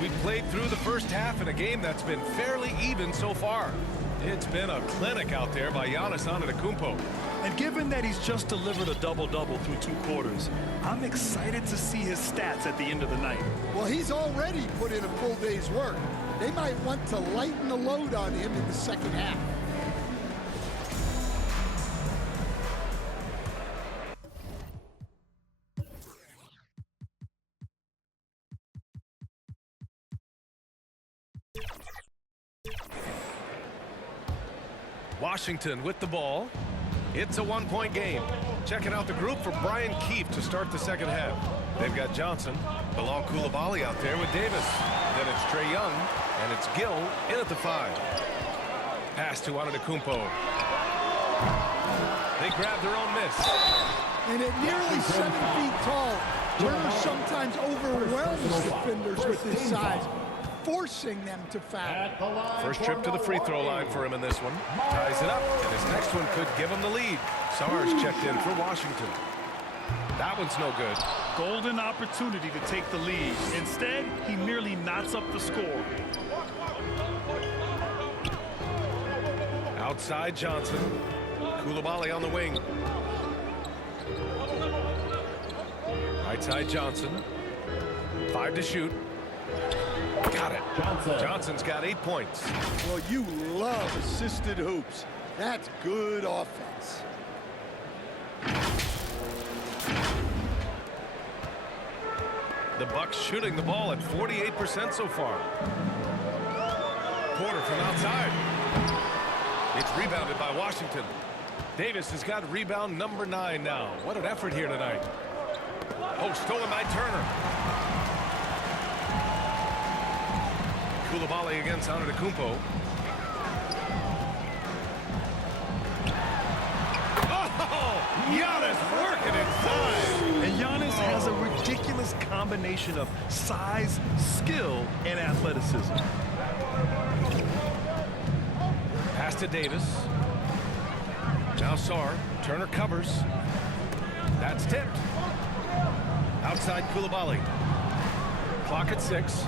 We've played through the first half in a game that's been fairly even so far. It's been a clinic out there by Giannis Antetokounmpo. And given that he's just delivered a double-double through 2 quarters, I'm excited to see his stats at the end of the night. Well, he's already put in a full day's work. They might want to lighten the load on him in the second half. Washington with the ball. It's a 1-point game. Checking out the group for Brian Keefe to start the second half. They've got Johnson, Bilal Coulibaly out there with Davis. Then it's Trae Young, and it's Gill in at the 5. Pass to Antetokounmpo. They grab their own miss. And at nearly 7 feet tall, Turner sometimes overwhelms defenders with his size, forcing them to foul. First trip to the free throw line for him in this one. Ties it up, and his next one could give him the lead. Sars checked in for Washington. That one's no good. Golden opportunity to take the lead. Instead, he merely knots up the score. Outside Johnson. Coulibaly on the wing. Right side Johnson. 5 to shoot. Got it. Johnson's got 8 points. Well, you love assisted hoops. That's good offense. The Bucks shooting the ball at 48% so far. Porter from outside. It's rebounded by Washington. Davis has got rebound number 9 now. What an effort here tonight. Oh, stolen by Turner. Coulibaly against Antetokounmpo. Oh, Giannis working inside. And Giannis has a ridiculous combination of size, skill, and athleticism. Pass to Davis. Now Sar. Turner covers. That's tipped. Outside Coulibaly. Clock at 6.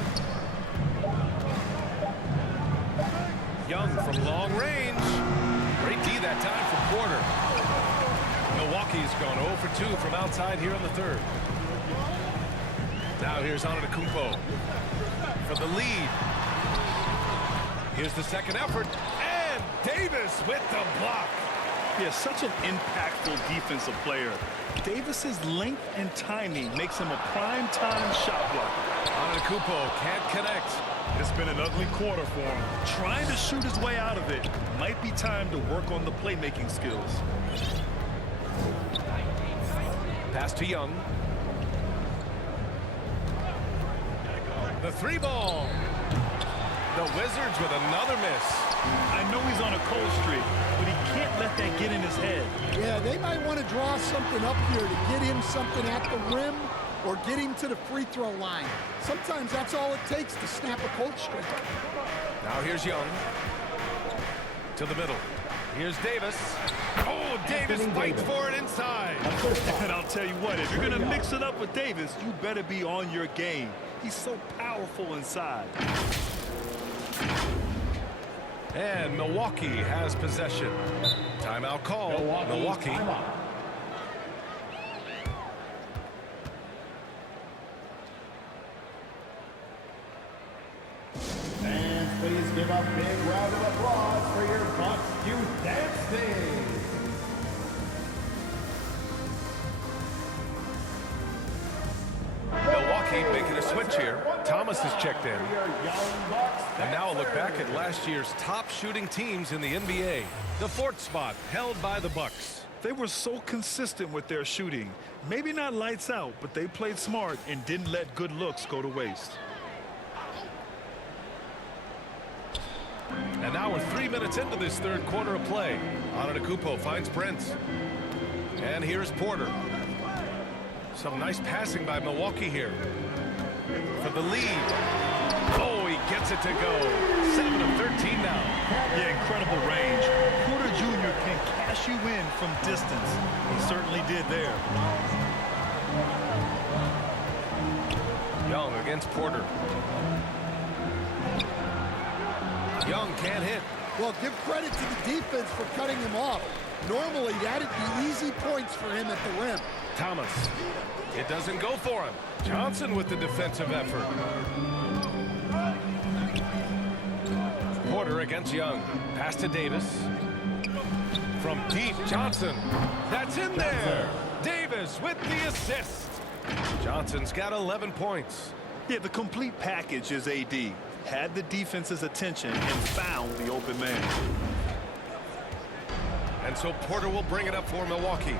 Young from long range. Great D that time for Porter. Milwaukee's gone 0 for 2 from outside here in the third. Now here's Antetokounmpo for the lead. Here's the second effort, and Davis with the block. He is such an impactful defensive player. Davis's length and timing makes him a prime-time shot blocker. Antetokounmpo can't connect. It's been an ugly quarter for him. Trying to shoot his way out of it. Might be time to work on the playmaking skills. Pass to Young. The 3 ball. The Wizards with another miss. I know he's on a cold streak, but he can't let that get in his head. Yeah, they might want to draw something up here to get him something at the rim or get him to the free throw line. Sometimes that's all it takes to snap a cold streak. Now here's Young. To the middle. Here's Davis. Oh, Davis fights for it inside. And I'll tell you what, if you're going to mix it up with Davis, you better be on your game. He's so powerful inside. And Milwaukee has possession. Timeout call. Milwaukee. Timeout. Fans, please give a big round of applause for your Bucks Youth Dance Team. Milwaukee making a switch here. Thomas has checked in. And now a look back at last year's top shooting teams in the NBA. The 4th spot held by the Bucks. They were so consistent with their shooting. Maybe not lights out, but they played smart and didn't let good looks go to waste. And now we're 3 minutes into this third quarter of play. Antetokounmpo finds Prince. And here's Porter. Some nice passing by Milwaukee here. For the lead. Oh, he gets it to go. 7 of 13 now. Yeah, incredible range. Porter Jr. can cash you in from distance. He certainly did there. Young against Porter. Young can't hit. Well, give credit to the defense for cutting him off. Normally, that'd be easy points for him at the rim. Thomas. It doesn't go for him. Johnson with the defensive effort. Porter against Young. Pass to Davis. From deep, Johnson. That's in there. Davis with the assist. Johnson's got 11 points. Yeah, the complete package is AD. Had the defense's attention and found the open man. And so Porter will bring it up for Milwaukee.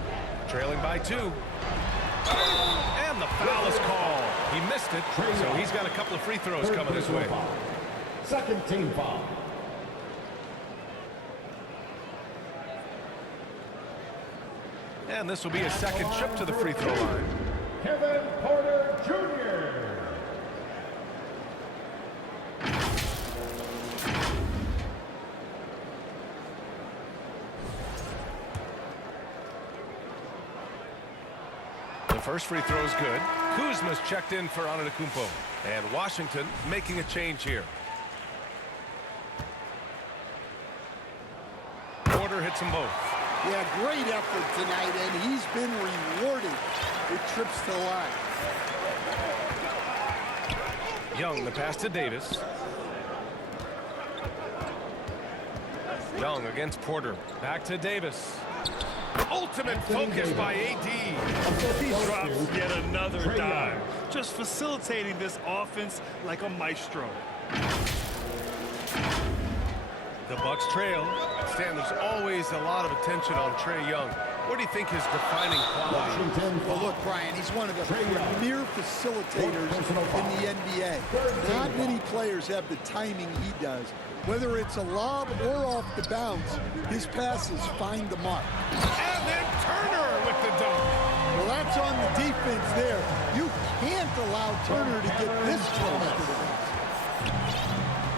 Trailing by 2. And the foul is called. He missed it, so he's got a couple of free throws coming his way. Second team foul. And this will be a second trip to the free throw line. Kevin Porter Jr. The first free throw is good. Kuzma's checked in for Antetokounmpo. And Washington making a change here. Porter hits them both. Yeah, great effort tonight, and he's been rewarded with trips to the line. Young, the pass to Davis. Young against Porter. Back to Davis. Ultimate focus by AD. He drops yet another dime. Just facilitating this offense like a maestro. The Bucks trail. Stan, there's always a lot of attention on Trae Young. What do you think his defining quality is? Well, look, Brian, he's one of the premier facilitators in the NBA. Not many players have the timing he does. Whether it's a lob or off the bounce, his passes find the mark. And then Turner with the dunk. Well, that's on the defense there. You can't allow Turner to get this close to the basket.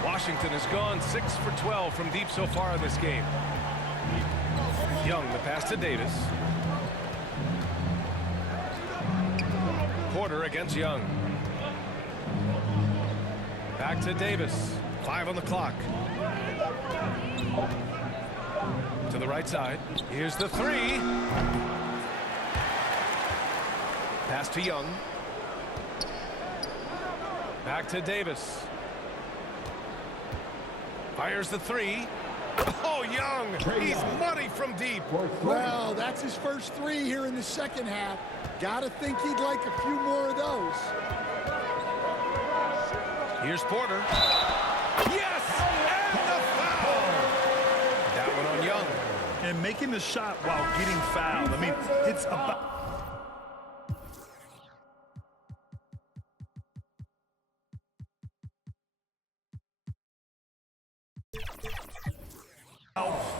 Washington has gone 6 for 12 from deep so far in this game. Young, the pass to Davis. Porter against Young. Back to Davis. 5 on the clock. To the right side. Here's the 3. Pass to Young. Back to Davis. Fires the 3. Oh, Young! He's money from deep. Well, that's his first 3 here in the second half. Gotta think he'd like a few more of those. Here's Porter. Yes! And the foul! That one on Young. And making the shot while getting fouled. I mean, it's about...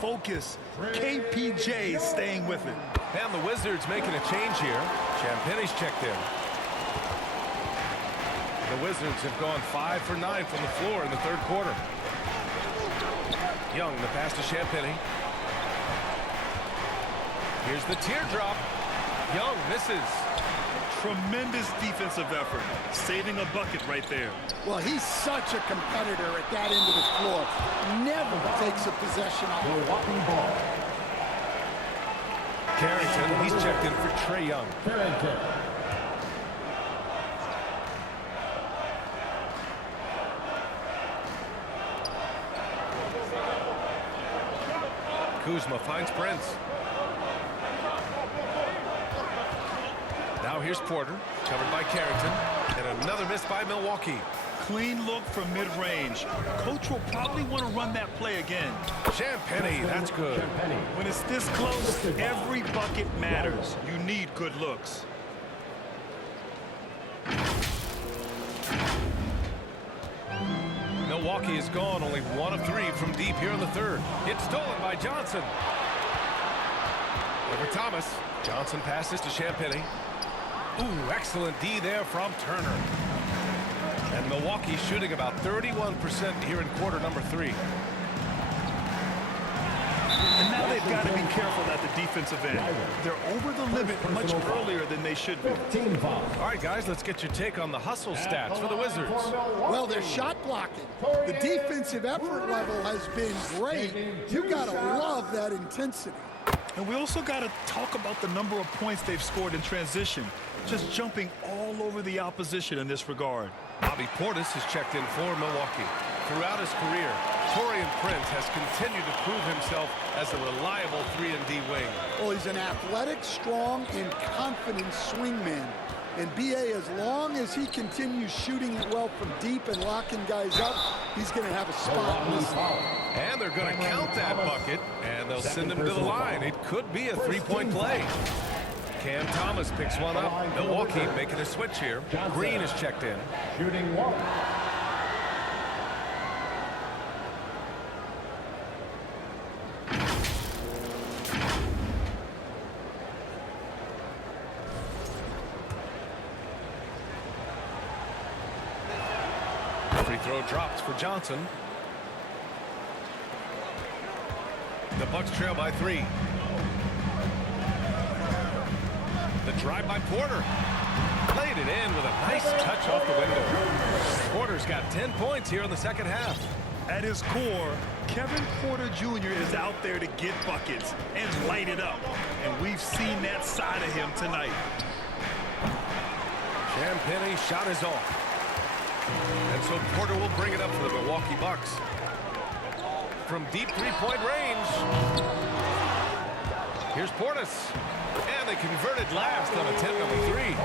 Focus. KPJ staying with it. And the Wizards making a change here. Champagne's checked in. The Wizards have gone 5 for 9 from the floor in the third quarter. Young, the pass to Champagne. Here's the teardrop. Young misses. Tremendous defensive effort. Saving a bucket right there. Well, he's such a competitor at that end of the floor. Never takes a possession off. Milwaukee ball. Carrington, he's checked in for Trae Young. Carrington. Kuzma finds Prince. Now here's Porter, covered by Carrington, and another miss by Milwaukee. Clean look from mid-range. Coach will probably want to run that play again. Champagnie, that's good. When it's this close, every bucket matters. You need good looks. Milwaukee is gone only 1 of 3 from deep here in the third. It's stolen by Johnson. Over Thomas. Johnson passes to Champagnie. Ooh, excellent D there from Turner. And Milwaukee shooting about 31% here in quarter number 3. And now they've got to be careful at the defensive end. They're over the limit much earlier than they should be. All right, guys, let's get your take on the hustle stats for the Wizards. Well, they're shot blocking. The defensive effort level has been great. You got to love that intensity. And we also got to talk about the number of points they've scored in transition, just jumping all over the opposition in this regard. Bobby Portis has checked in for Milwaukee. Throughout his career, Taurean Prince has continued to prove himself as a reliable 3-and-D wing. Well, he's an athletic, strong, and confident swingman. And B.A., as long as he continues shooting it well from deep and locking guys up, he's going to have a spot in this league. And they're going to count that bucket, and they'll send him to the line. It could be a three-point play. Cam Thomas picks one up. Milwaukee making a switch here. Green is checked in. Shooting one. Free throw drops for Johnson. The Bucks trail by 3. The drive by Porter. Played it in with a nice touch off the window. Porter's got 10 points here in the second half. At his core, Kevin Porter Jr. is out there to get buckets and light it up. And we've seen that side of him tonight. Champagne's shot is off. And so Porter will bring it up for the Milwaukee Bucks. From deep three-point range. Here's Portis. And they converted last on attempt number 3.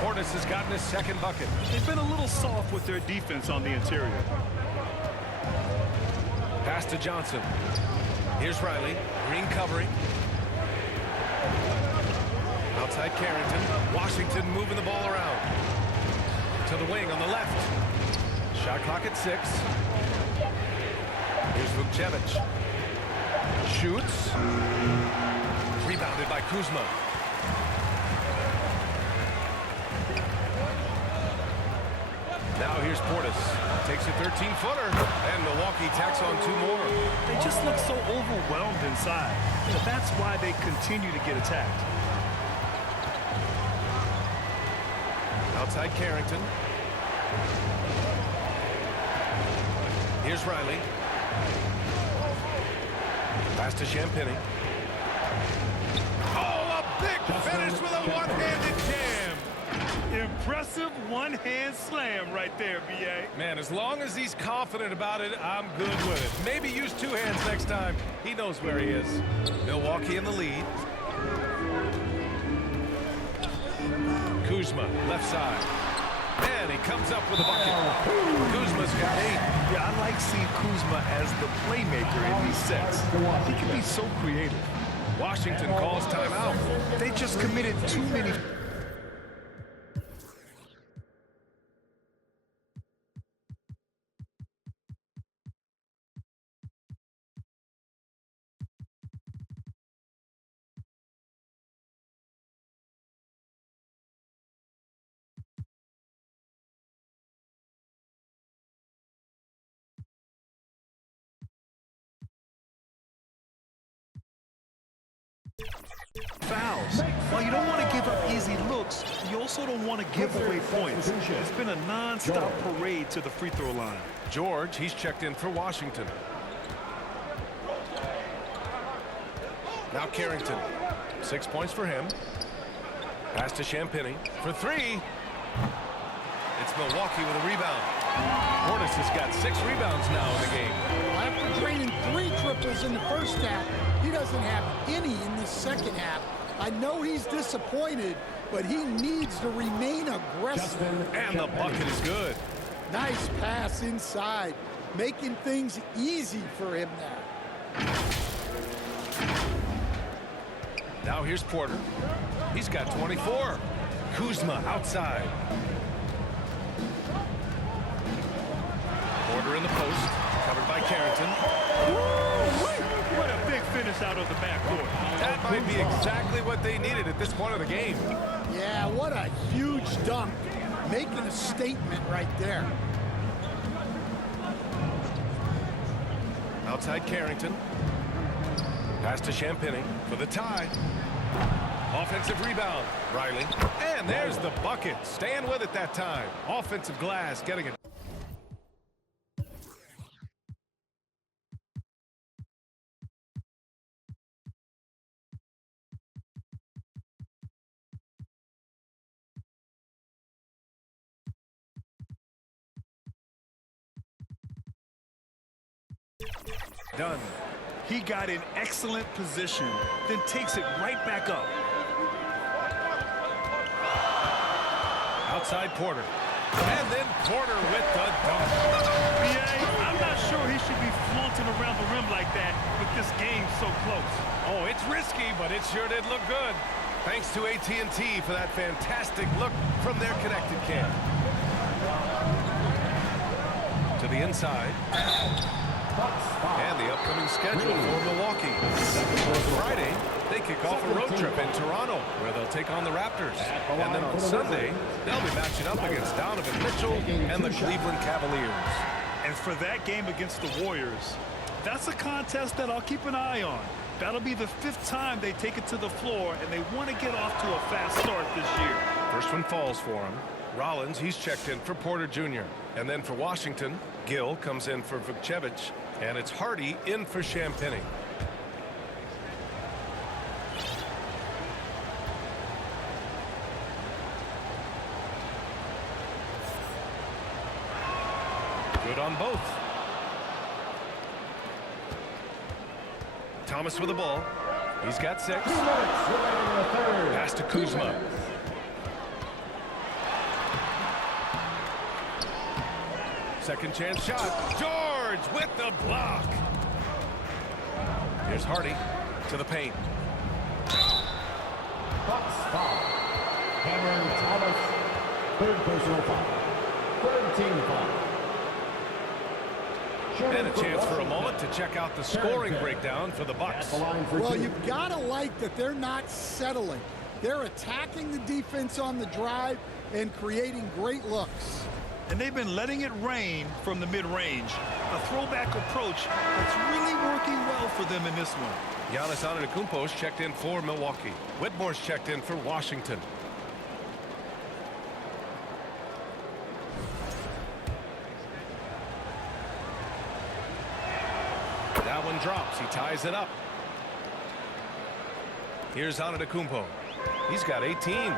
Portis has gotten his second bucket. They've been a little soft with their defense on the interior. Pass to Johnson. Here's Riley. Green covering. Outside Carrington. Washington moving the ball around. To the wing on the left. Shot clock at 6. Here's Vukcevic. Shoots. Rebounded by Kuzma. Now here's Portis. Takes a 13-footer. And Milwaukee tacks on 2 more. They just look so overwhelmed inside. That's why they continue to get attacked. Outside Carrington. Here's Riley. Pass to Champagnie. Oh, a big finish with a one-handed jam. Impressive one-hand slam right there, B.A. Man, as long as he's confident about it, I'm good with it. Maybe use 2 hands next time. He knows where he is. Milwaukee in the lead. Kuzma, left side. And he comes up with a bucket. Kuzma's got 8. Yeah, I like seeing Kuzma as the playmaker in these sets. He can be so creative. Washington calls timeout. They just committed too many. Fouls. While you don't want to give up easy looks, you also don't want to give away points. It's been a non-stop parade to the free throw line. George, he's checked in for Washington. Now Carrington. 6 points for him. Pass to Champagnie for 3. It's Milwaukee with a rebound. Portis has got 6 rebounds now in the game. After draining 3 triples in the first half, he doesn't have any in the second half. I know he's disappointed, but he needs to remain aggressive. And the bucket is good. Nice pass inside, making things easy for him now. Now here's Porter. He's got 24. Kuzma outside. Porter in the post, covered by Carrington. What a big finish out of the backcourt. That might be exactly what they needed at this point of the game. Yeah, what a huge dunk. Making a statement right there. Outside Carrington. Pass to Champagny for the tie. Offensive rebound. Riley. And there's the bucket. Staying with it that time. Offensive glass getting it. Done. He got in excellent position, then takes it right back up. Outside Porter. And then Porter with the dunk. Yeah, I'm not sure he should be flaunting around the rim like that with this game so close. Oh, it's risky, but it sure did look good. Thanks to AT&T for that fantastic look from their connected cam. To the inside. And the upcoming schedule for Milwaukee. On Friday, they kick off a road trip in Toronto, where they'll take on the Raptors. And then on Sunday, they'll be matching up against Donovan Mitchell and the Cleveland Cavaliers. And for that game against the Warriors, that's a contest that I'll keep an eye on. That'll be the 5th time they take it to the floor, and they want to get off to a fast start this year. First one falls for him. Rollins, he's checked in for Porter Jr. And then for Washington, Gill comes in for Vukcevic. And it's Hardy in for Champagny. Good on both. Thomas with the ball. He's got 6. Pass to Kuzma. Second chance shot. George with the block. Here's Hardy to the paint. Bucks foul. Cameron Thomas, 3rd personal foul. 3rd team foul. And a chance for a moment to check out the scoring breakdown for the Bucks. Well, you've got to like that they're not settling. They're attacking the defense on the drive and creating great looks. And they've been letting it rain from the mid-range. A throwback approach that's really working well for them in this one. Giannis Antetokounmpo's checked in for Milwaukee. Whitmore's checked in for Washington. That one drops. He ties it up. Here's Antetokounmpo. He's got 18.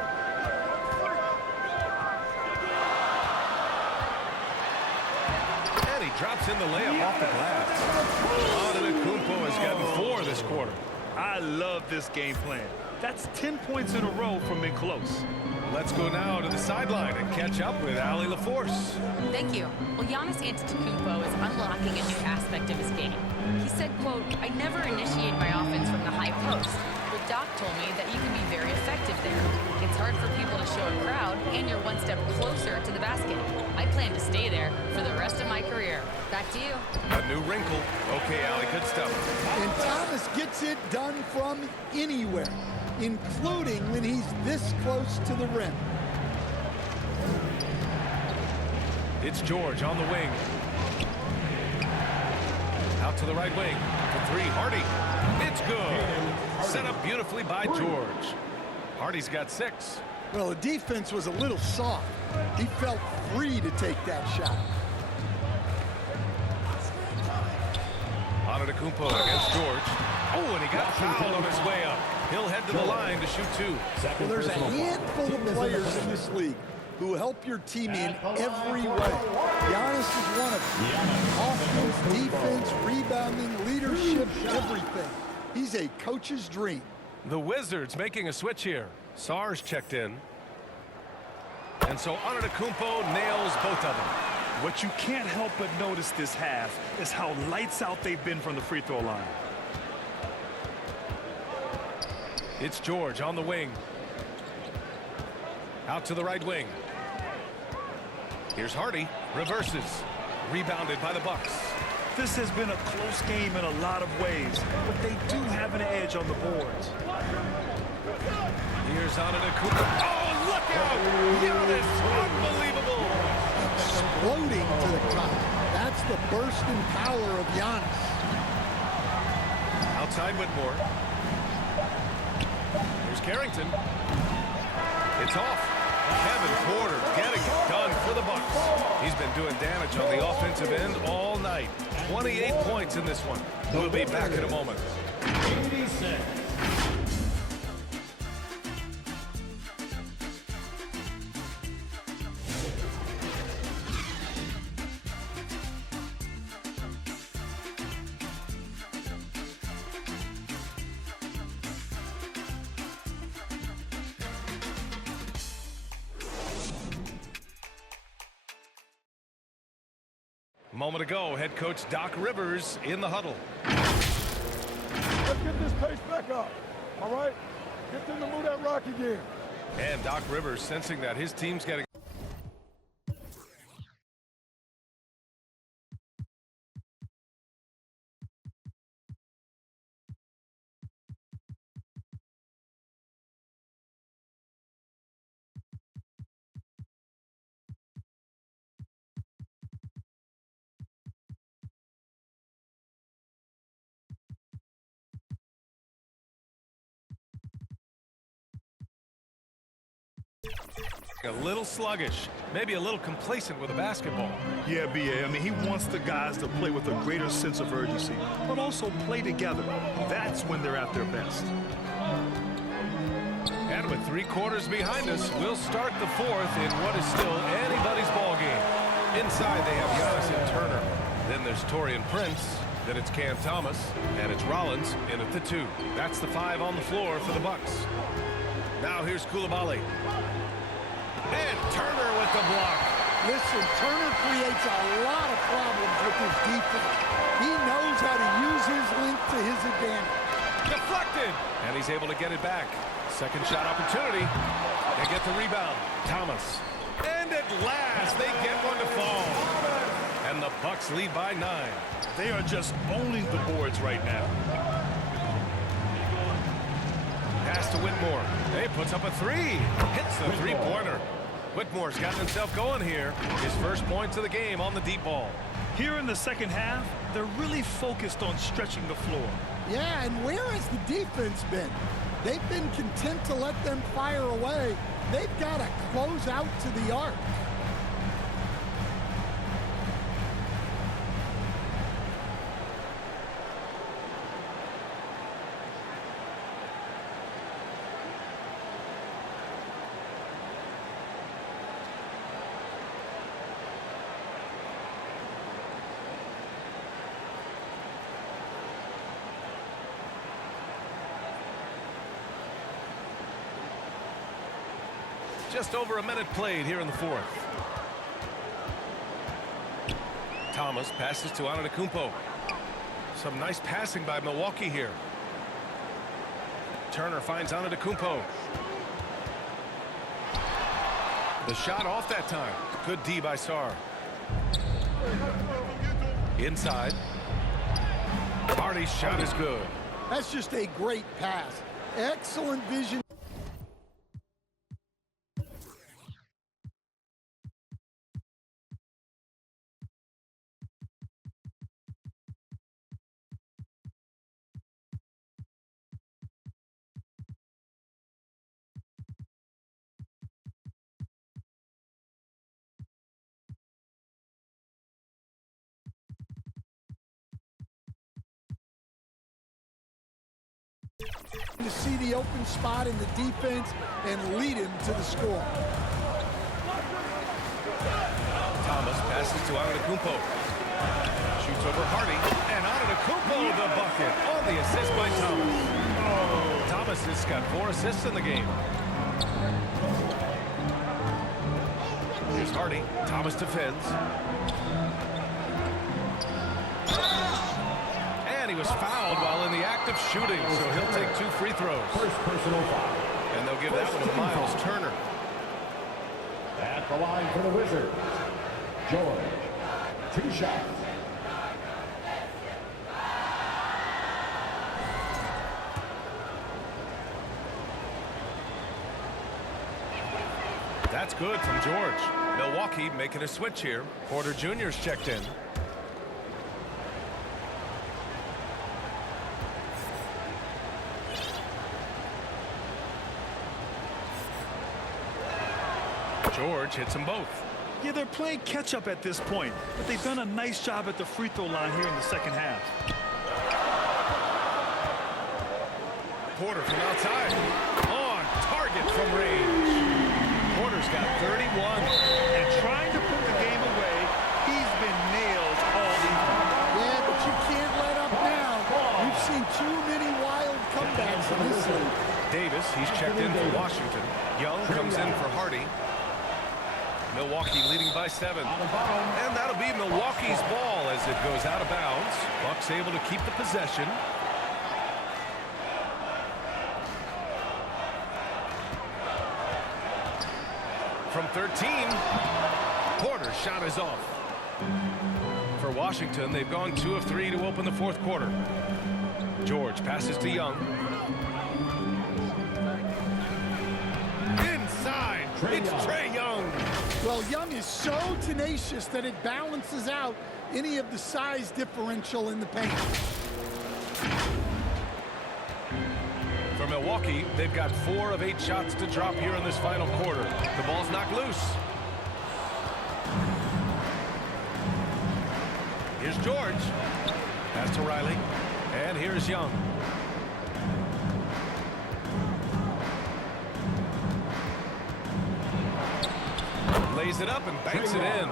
Drops in the layup off the glass. Antetokounmpo has gotten 4 this quarter. I love this game plan. That's 10 points in a row from in close. Let's go now to the sideline and catch up with Allie LaForce. Thank you. Well, Giannis Antetokounmpo is unlocking a new aspect of his game. He said, quote, "I never initiate my offense from the high post. But Doc told me that you can be very effective there. It's hard for people to show a crowd, and you're one step closer to the basket. I plan to stay there for the rest of my career." Back to you. A new wrinkle. Okay, Allie, good stuff. And Thomas gets it done from anywhere, including when he's this close to the rim. It's George on the wing. Out to the right wing for 3. Hardy. It's good. Set up beautifully by George. Hardy's got 6. Well, the defense was a little soft. He felt free to take that shot. Antetokounmpo against George. Oh, and he got fouled on his way up. He'll head to the line to shoot 2. Well, there's a handful of players in this league who help your team in every way. Giannis is one of them. Offense, defense, rebounding, leadership, everything. He's a coach's dream. The Wizards making a switch here. Sarge checked in. And so Antetokounmpo nails both of them. What you can't help but notice this half is how lights out they've been from the free throw line. It's George on the wing. Out to the right wing. Here's Hardy. Reverses. Rebounded by the Bucks. This has been a close game in a lot of ways, but they do have an edge on the boards. Here's Antetokounmpo. Oh, look out! Giannis, unbelievable! Exploding to the top. That's the burst in power of Giannis. Outside Whitmore. Here's Carrington. It's off. Kevin Porter getting it done for the Bucks. He's been doing damage on the offensive end all night. 28 points in this one. We'll be back in a moment. 86. A moment ago, head coach Doc Rivers in the huddle. Let's get this pace back up. All right? Get them to move that rock again. And Doc Rivers sensing that his team's getting... a little sluggish, maybe a little complacent with the basketball. Yeah, B.A. I mean, he wants the guys to play with a greater sense of urgency, but also play together. That's when they're at their best. And with 3 quarters behind us, we'll start the fourth in what is still anybody's ball game. Inside, they have Giannis and Turner. Then there's Taurean Prince. Then it's Cam Thomas. And it's Rollins in at the 2. That's the 5 on the floor for the Bucks. Now here's Koulibaly. And Turner with the block. Listen, Turner creates a lot of problems with his defense. He knows how to use his length to his advantage. Deflected. And he's able to get it back. Second shot opportunity. They get the rebound. Thomas. And at last, they get one to fall. And the Bucks lead by 9. They are just owning the boards right now. Pass to Whitmore. He puts up a 3. Hits the three-pointer. Whitmore's gotten himself going here. His first points of the game on the deep ball. Here in the second half, they're really focused on stretching the floor. Yeah, and where has the defense been? They've been content to let them fire away. They've got to close out to the arc. Just over a minute played here in the fourth. Thomas passes to Antetokounmpo. Some nice passing by Milwaukee here. Turner finds Antetokounmpo. The shot off that time. Good D by Sarr. Inside. Hardy's shot is good. That's just a great pass. Excellent vision. To see the open spot in the defense and lead him to the score. Thomas passes to Antetokounmpo. Shoots over Hardy, and Antetokounmpo the bucket on the assist by Thomas. Thomas has got 4 assists in the game. Here's Hardy. Thomas defends. And he was fouled while in the act of shooting, so he'll take 2 free throws. First personal foul. And they'll give that one to Miles Turner. At the line for the Wizards, George. 2 shots. That's good from George. Milwaukee making a switch here. Porter Jr.'s checked in. George hits them both. Yeah, they're playing catch-up at this point, but they've done a nice job at the free throw line here in the second half. Porter from outside. On target from range. Porter's got 31. And trying to put the game away, he's been nailed all evening. Yeah, but you can't let up now. We've seen too many wild comebacks in this league. Davis, he's checked in for Washington. Young comes in for Hardy. Milwaukee leading by 7. And that'll be Milwaukee's ball as it goes out of bounds. Bucks able to keep the possession. From 13, Porter's shot is off. For Washington, they've gone 2 of 3 to open the fourth quarter. George passes to Young. Inside, it's Trae Young. Well, Young is so tenacious that it balances out any of the size differential in the paint. For Milwaukee, they've got 4 of 8 shots to drop here in this final quarter. The ball's knocked loose. Here's George. Pass to Riley. And here's Young. Lays it up and banks it in.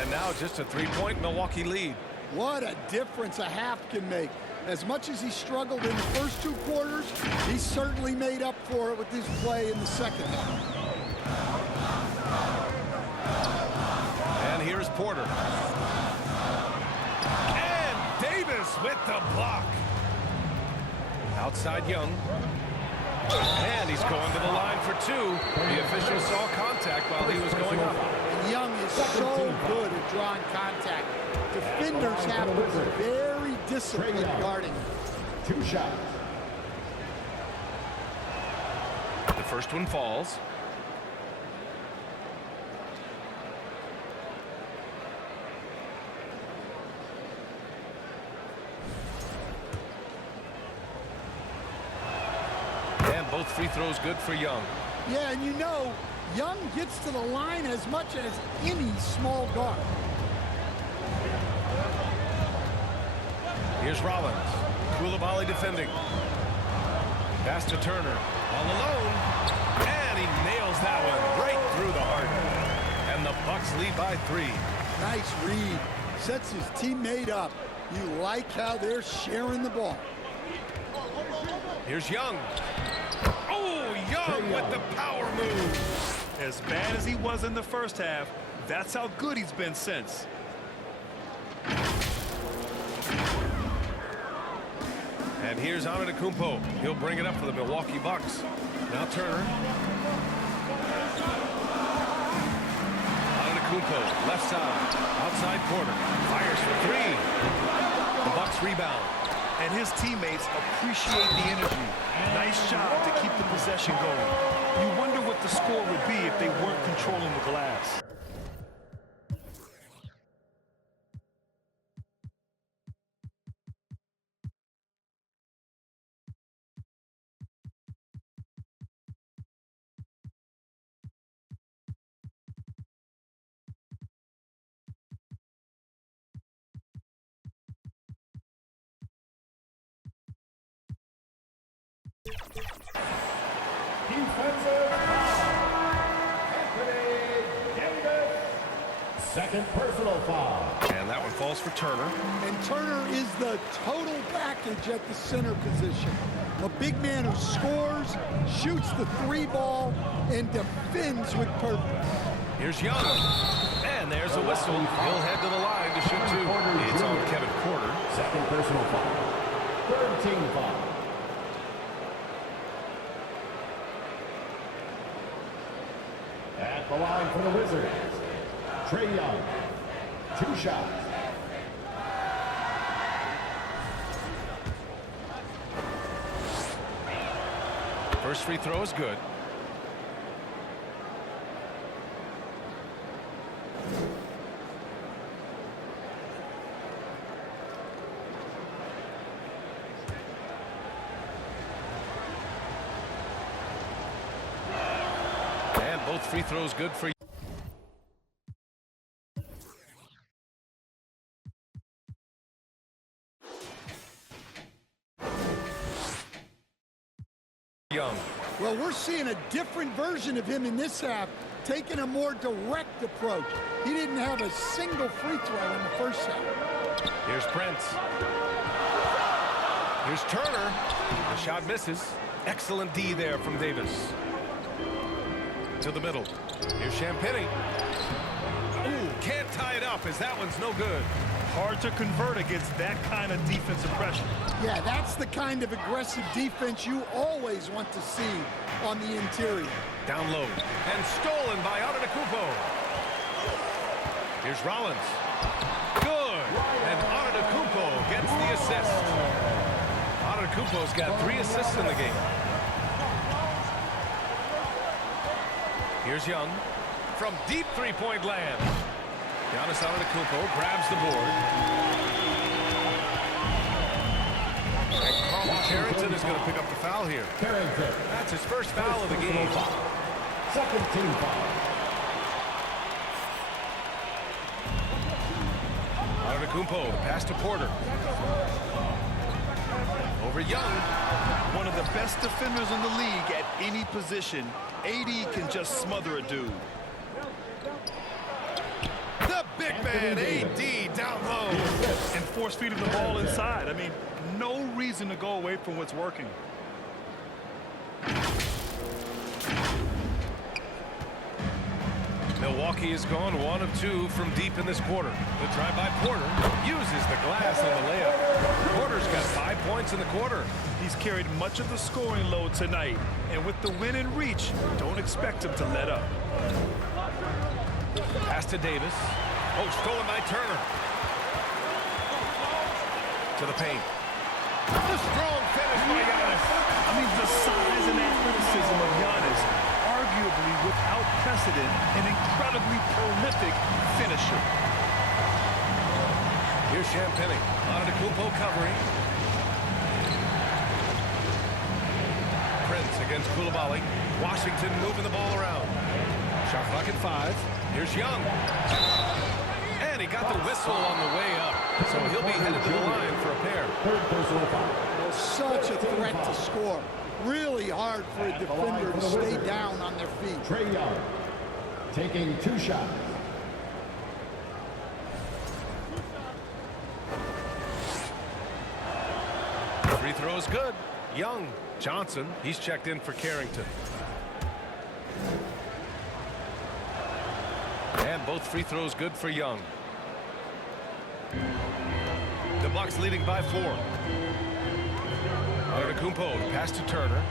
And now just a 3-point Milwaukee lead. What a difference a half can make. As much as he struggled in the first 2 quarters, he certainly made up for it with his play in the second half. And here's Porter. And Davis with the block. Outside Young. And he's going to the line for 2. The official saw contact while he was going up. And Young is so good at drawing contact. Defenders have to be very disciplined guarding him. 2 shots. The first one falls. And both free throws good for Young. Yeah, and you know, Young gets to the line as much as any small guard. Here's Rollins. Koulibaly defending. Pass to Turner. All alone. And he nails that one right through the heart. And the Bucks lead by 3. Nice read. Sets his teammate up. You like how they're sharing the ball. Here's Young. Oh, Young with the power move. As bad as he was in the first half, that's how good he's been since. And here's Antetokounmpo. He'll bring it up for the Milwaukee Bucks. Now Turner. Antetokounmpo, left side. Outside Porter. Fires for 3. The Bucks rebound. And his teammates appreciate the energy. Nice job to keep the possession going. You wonder what the score would be if they weren't controlling the glass. Defensive foul. Anthony Davis. Second personal foul. And that one falls for Turner. And Turner is the total package at the center position. A big man who scores, shoots the 3 ball, and defends with purpose. Here's Young. And there's a whistle. He'll head to the line to shoot 2. It's on Kevin Porter. Second personal foul. Third team foul. At the line for the Wizards, Trae Young. 2 shots. First free throw is good. free throws good for Young. Well, we're seeing a different version of him in this half, taking a more direct approach. He didn't have a single free throw in the first half. Here's Prince. Here's Turner. The shot misses. Excellent D there from Davis. To the middle. Here's Champagny. Ooh, can't tie it up as that one's no good. Hard to convert against that kind of defensive pressure. Yeah, that's the kind of aggressive defense you always want to see on the interior. Down low. And stolen by Antetokounmpo. Here's Rollins. Good. And Antetokounmpo gets the assist. Antetokounmpo's got 3 assists in the game. Here's Young. From deep three-point land. Giannis Antetokounmpo grabs the board. And Carl Carrington is going to pick up the foul here. Carrington. That's his first foul of the game. Second team foul. Antetokounmpo, the pass to Porter. Over Young. One of the best defenders in the league at any position. AD can just smother a dude. The big man, AD, down low. And force feeding the ball inside. I mean, no reason to go away from what's working. Milwaukee has gone 1 of 2 from deep in this quarter. The drive by Porter uses the glass on the layup. Porter's got 5 points in the quarter. He's carried much of the scoring load tonight. And with the win in reach, don't expect him to let up. Pass to Davis. Oh, stolen by Turner. To the paint. The strong finish by Giannis. I mean, the size and athleticism of Giannis, arguably without precedent, an incredibly prolific finisher. Here's Champagny. Antetokounmpo covering. Prince against Coulibaly. Washington moving the ball around. Shot clock at 5. Here's Young. And he got the whistle on the way up. So he'll be headed to the line for a pair. Third personal foul. Well, such a threat to score. Really hard for a defender to stay down on their feet. Trae Young taking 2 shots. Free throws good. Young. Johnson, he's checked in for Carrington. And both free throws good for Young. The Bucks leading by 4. Antetokounmpo, pass to Turner.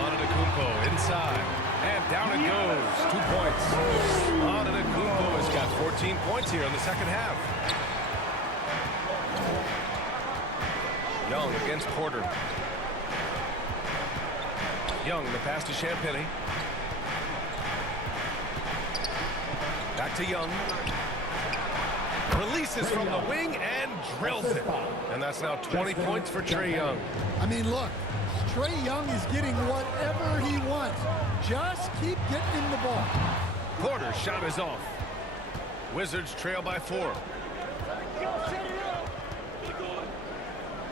Antetokounmpo inside. And down it goes. 2 points. Antetokounmpo has got 14 points here in the second half. Young against Porter. Young, the pass to Champagny. Back to Young. Releases from the wing and drills it. And that's now 20 points for Trae Young. I mean, look, Trae Young is getting whatever he wants. Just keep getting him the ball. Porter's shot is off. Wizards trail by 4.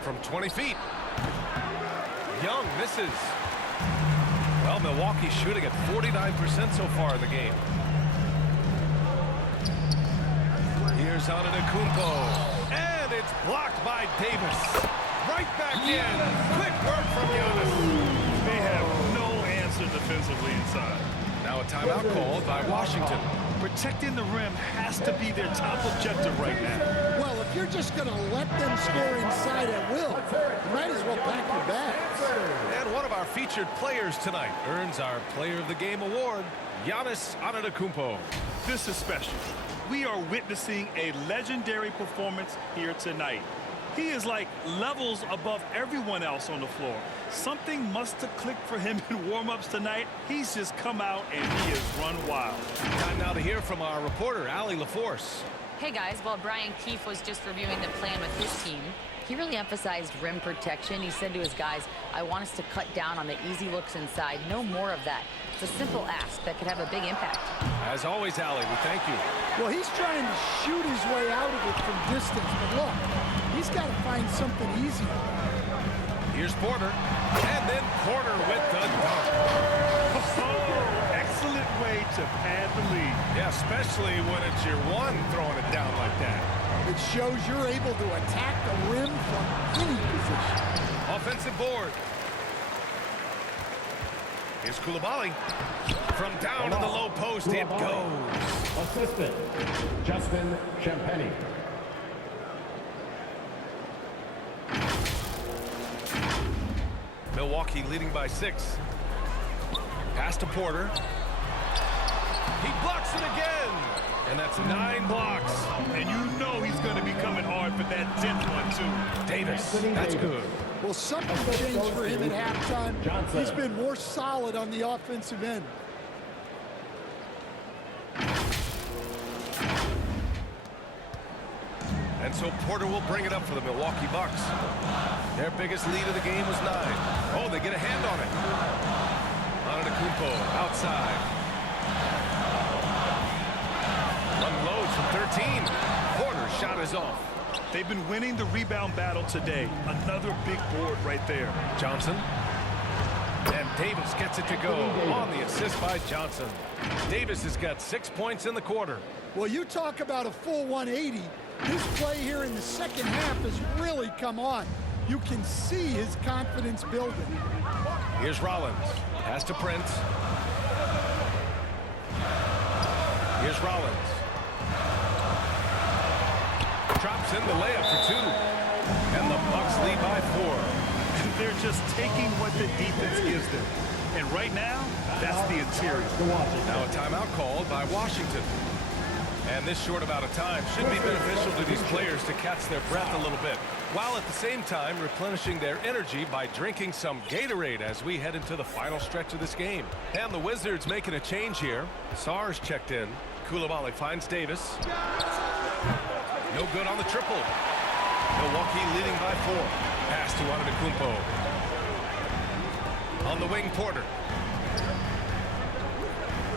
From 20 feet. Young misses. Well, Milwaukee's shooting at 49% so far in the game. Here's Antetokounmpo. And it's blocked by Davis. Right back in. Quick work from Giannis. They have no answer defensively inside. Now a timeout called by Washington. Protecting the rim has to be their top objective right now. Well, if you're just going to let them score inside at will, you might as well pack your bags. And one of our featured players tonight earns our Player of the Game award, Giannis Antetokounmpo. This is special. We are witnessing a legendary performance here tonight. He is like levels above everyone else on the floor. Something must have clicked for him in warm-ups tonight. He's just come out and he has run wild. Time now to hear from our reporter, Allie LaForce. Hey guys, while Brian Keefe was just reviewing the plan with his team, he really emphasized rim protection. He said to his guys, I want us to cut down on the easy looks inside. No more of that. It's a simple ask that could have a big impact. As always, Allie, we thank you. Well, he's trying to shoot his way out of it from distance, but look, he's got to find something easy. Here's Porter, and then Porter with the dunk. Oh, excellent way to pad the lead. Yeah, especially when it's your one throwing it down like that. It shows you're able to attack the rim from any position. Offensive board. Here's Coulibaly. From down in the low post, it goes. Assistant, Justin Champagny. Milwaukee leading by 6. Pass to Porter. He blocks it again. And that's 9 blocks. And you know he's going to be coming hard for that 10th one, too. Davis, that's good. Well, something changed for him at halftime. He's been more solid on the offensive end. And so Porter will bring it up for the Milwaukee Bucks. Their biggest lead of the game was 9. Oh, they get a hand on it. Antetokounmpo outside. Unloads from 13. Porter's shot is off. They've been winning the rebound battle today. Another big board right there. Johnson. And Davis gets it to go on the assist by Johnson. Davis has got 6 points in the quarter. Well, you talk about a full 180. His play here in the second half has really come on. You can see his confidence building. Here's Rollins. Pass to Prince. Here's Rollins. Drops in the layup for 2. And the Bucks lead by 4. They're just taking what the defense gives them. And right now, that's the interior. Now a timeout called by Washington. And this short amount of time should be beneficial to these players to catch their breath a little bit, while at the same time replenishing their energy by drinking some Gatorade as we head into the final stretch of this game. And the Wizards making a change here. Sarge checked in. Coulibaly finds Davis. No good on the triple. Milwaukee leading by 4. Pass to Antetokounmpo. On the wing, Porter.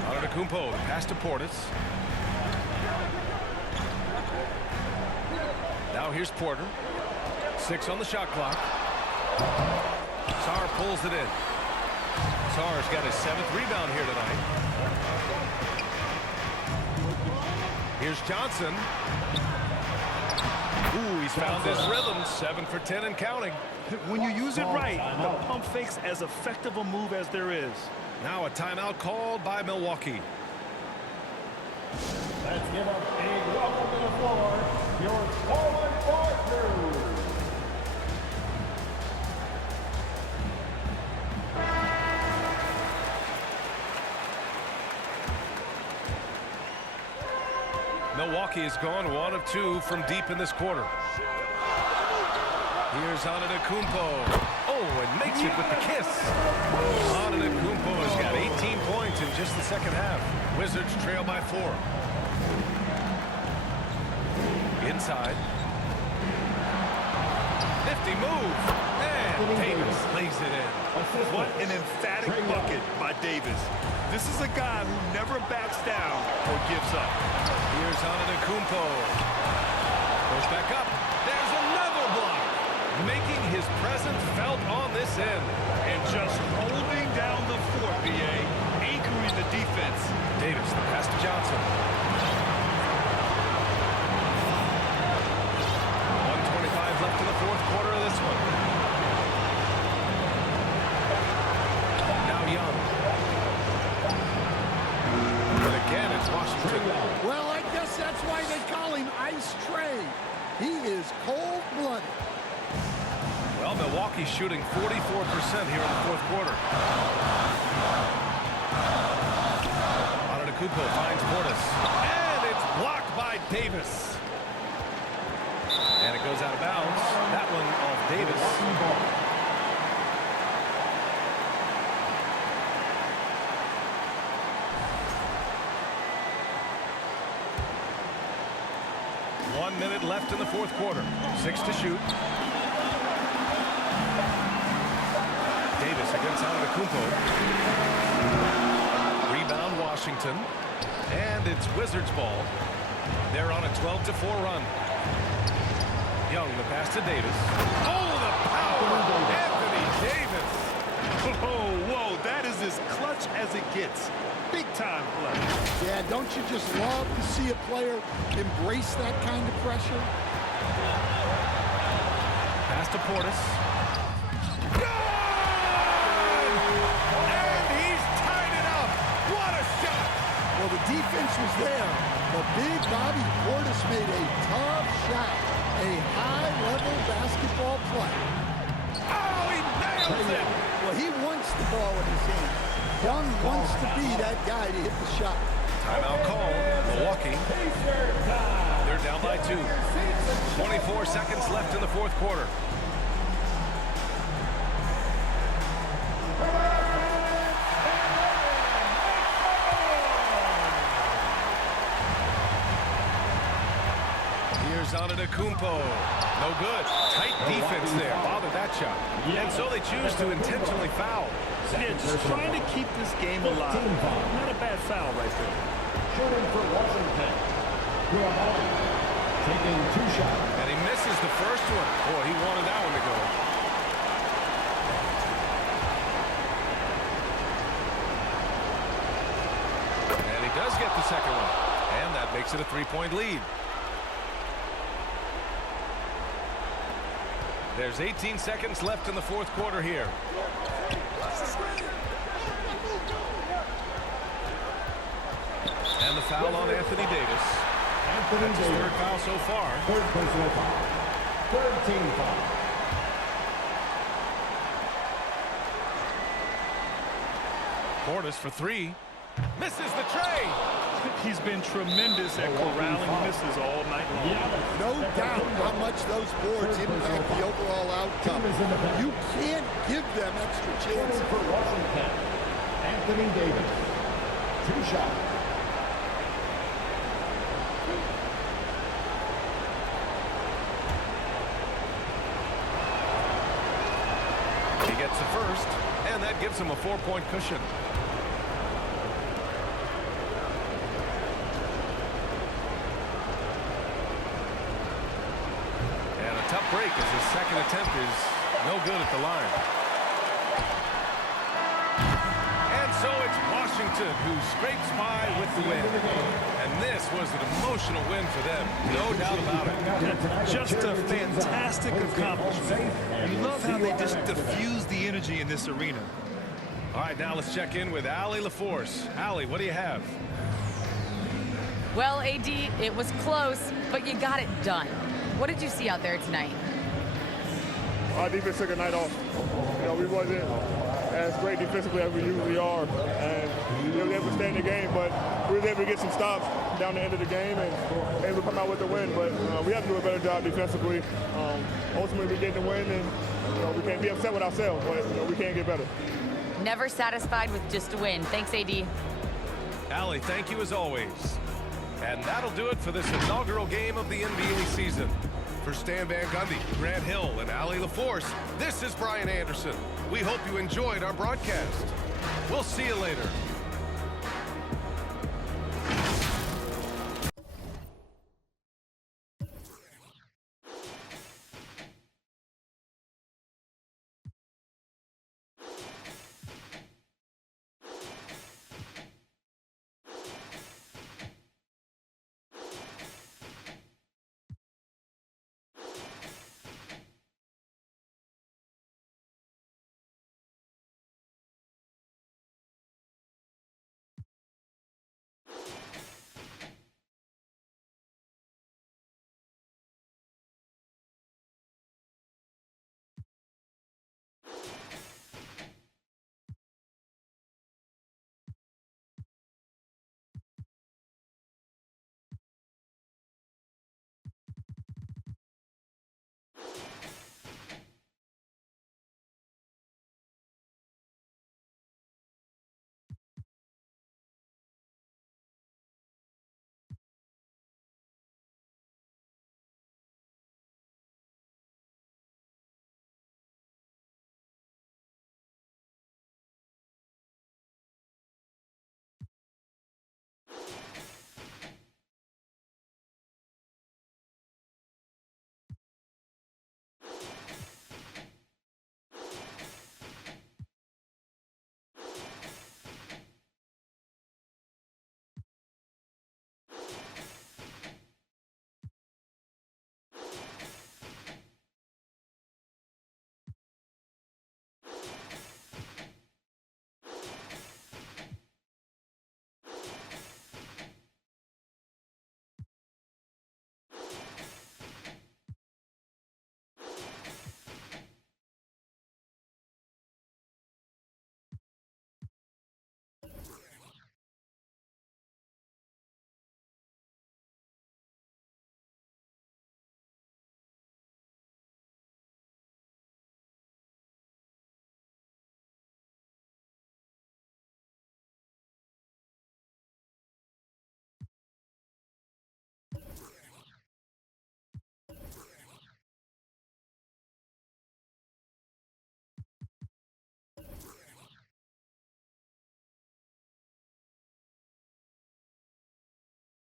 Antetokounmpo, the pass to Portis. Now here's Porter. 6 on the shot clock. Sarr pulls it in. Sarr's got his 7th rebound here tonight. Here's Johnson. Ooh, he's found his rhythm. 7 for 10 and counting. When you use it right, the pump fake's as effective a move as there is. Now a timeout called by Milwaukee. Let's give up a welcome to the floor, your forward crew. Milwaukee has gone 1 of 2 from deep in this quarter. Here's Antetokounmpo. Oh, and makes it with the kiss. Antetokounmpo has got 18 points in just the second half. Wizards trail by 4. Inside. 50 move. And Davis lays it in. What an emphatic bucket by Davis. This is a guy who never backs down or gives up. Here's Antetokounmpo. Goes back up. There's another block. Making his presence felt on this end. And just holding down the fort, BA. Anchoring the defense. Davis, the pass to Johnson. 1:25 left in the fourth quarter of this one. Now Young. And again, it's Washington. Well, I guess that's why they call him Ice Tray. He is cold-blooded. Well, Milwaukee's shooting 44% here in the fourth quarter. Antetokounmpo finds Portis. And it's blocked by Davis. And it goes out of bounds. Davis. Ball. 1 minute left in the fourth quarter. 6 to shoot. Davis against Antetokounmpo. Rebound Washington. And it's Wizards ball. They're on a 12-4 run. Young, the pass to Davis. Oh, the power! Anthony Davis! Oh, whoa, that is as clutch as it gets. Big time play. Yeah, don't you just love to see a player embrace that kind of pressure? Pass to Portis. Good! And he's tied it up. What a shot! Well, the defense was there, but big Bobby Portis made a tough shot. A high-level basketball play. Oh, he nails it! Well, he wants the ball in his hand. Young wants to be that guy to hit the shot. Timeout call. Milwaukee. They're down by 2. 24 seconds left in the fourth quarter. Here's Antetokounmpo. No good. Tight defense there. Bothered that shot. And so they choose to intentionally foul. Yeah, just trying to keep this game alive. Not a bad foul right there. Shooting for Washington. Taking 2 shots. And he misses the first one. Boy, he wanted that one to go. And he does get the second one. And that makes it a 3-point lead. There's 18 seconds left in the fourth quarter here. And the foul on Anthony Davis. That's his third foul so far. Third personal foul. Third team foul. Portis for 3. Misses the tray. He's been tremendous at corralling misses all night long. No doubt how much those boards impact the overall outcome. You can't give them extra chances. For Washington, Anthony Davis. 2 shots. He gets the first, and that gives him a 4-point cushion. Tough break as his second attempt is no good at the line. And so it's Washington who scrapes by with the win. And this was an emotional win for them, no doubt about it. Just a fantastic accomplishment. You love how they just diffuse the energy in this arena. All right, now let's check in with Allie LaForce. Allie, what do you have? Well, AD, it was close, but you got it done. What did you see out there tonight? Our defense took a night off. You know, we wasn't as great defensively as we usually are, and we were able to stay in the game, but we were able to get some stops down the end of the game and able to come out with the win. But we have to do a better job defensively. Ultimately, we get the win, and we can't be upset with ourselves, but we can't get better. Never satisfied with just a win. Thanks, AD. Allie, thank you as always. And that'll do it for this inaugural game of the NBA season. For Stan Van Gundy, Grant Hill, and Allie LaForce, this is Brian Anderson. We hope you enjoyed our broadcast. We'll see you later.